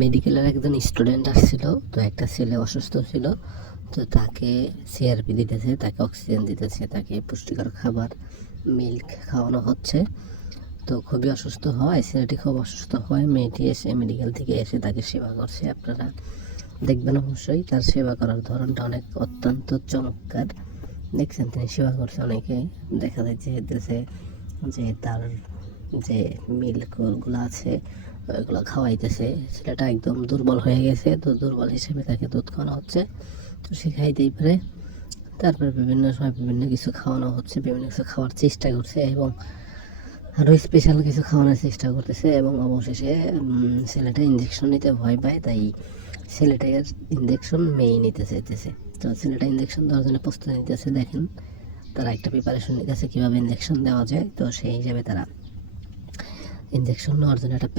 মেডিকেলের একজন স্টুডেন্ট আসছিল, তো একটা ছেলে অসুস্থ ছিল, তো তাকে সিআরপি দিতেছে, তাকে অক্সিজেন দিতেছে, তাকে পুষ্টিকর খাবার মিল্ক খাওয়ানো হচ্ছে। তো খুবই অসুস্থ হয়, ছেলেটি খুব অসুস্থ হয়, মেয়েটি এসে মেডিকেল থেকে এসে তাকে সেবা করছে। আপনারা দেখবেন অবশ্যই, তার সেবা করার ধরনটা অনেক অত্যন্ত চমৎকার। দেখছেন তিনি সেবা করছে অনেকে, দেখা যাচ্ছে যে তার যে মিল্কগুলো আছে ওইগুলো খাওয়াইতেছে। ছেলেটা একদম দুর্বল হয়ে গেছে, তো দুর্বল হিসেবে তাকে দুধ খাওয়ানো হচ্ছে, তো সে খাইতেই পারে। তারপর বিভিন্ন সময় বিভিন্ন কিছু খাওয়ানো হচ্ছে, বিভিন্ন কিছু খাওয়ার চেষ্টা করছে এবং আরও স্পেশাল কিছু খাওয়ানোর চেষ্টা করতেছে। এবং অবশেষে ছেলেটা ইঞ্জেকশন নিতে ভয় পায়, তাই ছেলেটার ইঞ্জেকশন মেয়ে নিতে চাইতেছে। তো ছেলেটা ইঞ্জেকশন দেওয়ার জন্য প্রস্তুতি নিতেছে। দেখেন তারা একটা প্রিপারেশন নিতেছে কীভাবে ইঞ্জেকশন দেওয়া যায়, তো সেই হিসাবে তারা ইঞ্জেকশন নেওয়ার জন্য একটা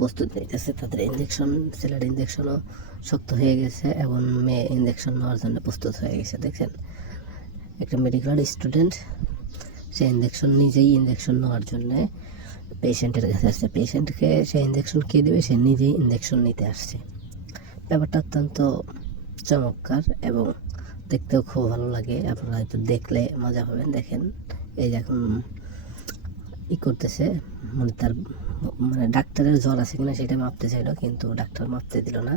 প্রস্তুতি নিতেছে। তাদের ইঞ্জেকশন, ছেলের ইঞ্জেকশনও শক্ত হয়ে গেছে এবং মেয়ে ইঞ্জেকশন নেওয়ার জন্য প্রস্তুত হয়ে গেছে। দেখছেন একটা মেডিকেল স্টুডেন্ট, সে নিজেই ইঞ্জেকশন নেওয়ার জন্য পেশেন্টের কাছে আসছে। পেশেন্টকে সে ইঞ্জেকশন কে দেবে, সে নিজেই ইঞ্জেকশন নিতে আসছে। ব্যাপারটা অত্যন্ত চমৎকার এবং দেখতেও খুব ভালো লাগে। আপনারা হয়তো দেখলে মজা পাবেন। দেখেন এই এখন করতেছে, মানে তার ডাক্তারের জ্বর আছে কিনা সেটা মাপতে চাইলো, কিন্তু ডাক্তার মাপতে দিল না।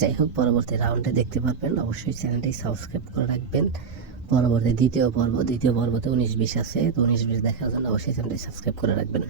যাই হোক, পরবর্তী রাউন্ডে দেখতে পারবেন। অবশ্যই চ্যানেলটি সাবস্ক্রাইব করে রাখবেন। পরবর্তী দ্বিতীয় পর্বতে 19-20 আছে, তো 19-20 দেখার জন্য অবশ্যই চ্যানেলটি সাবস্ক্রাইব করে রাখবেন।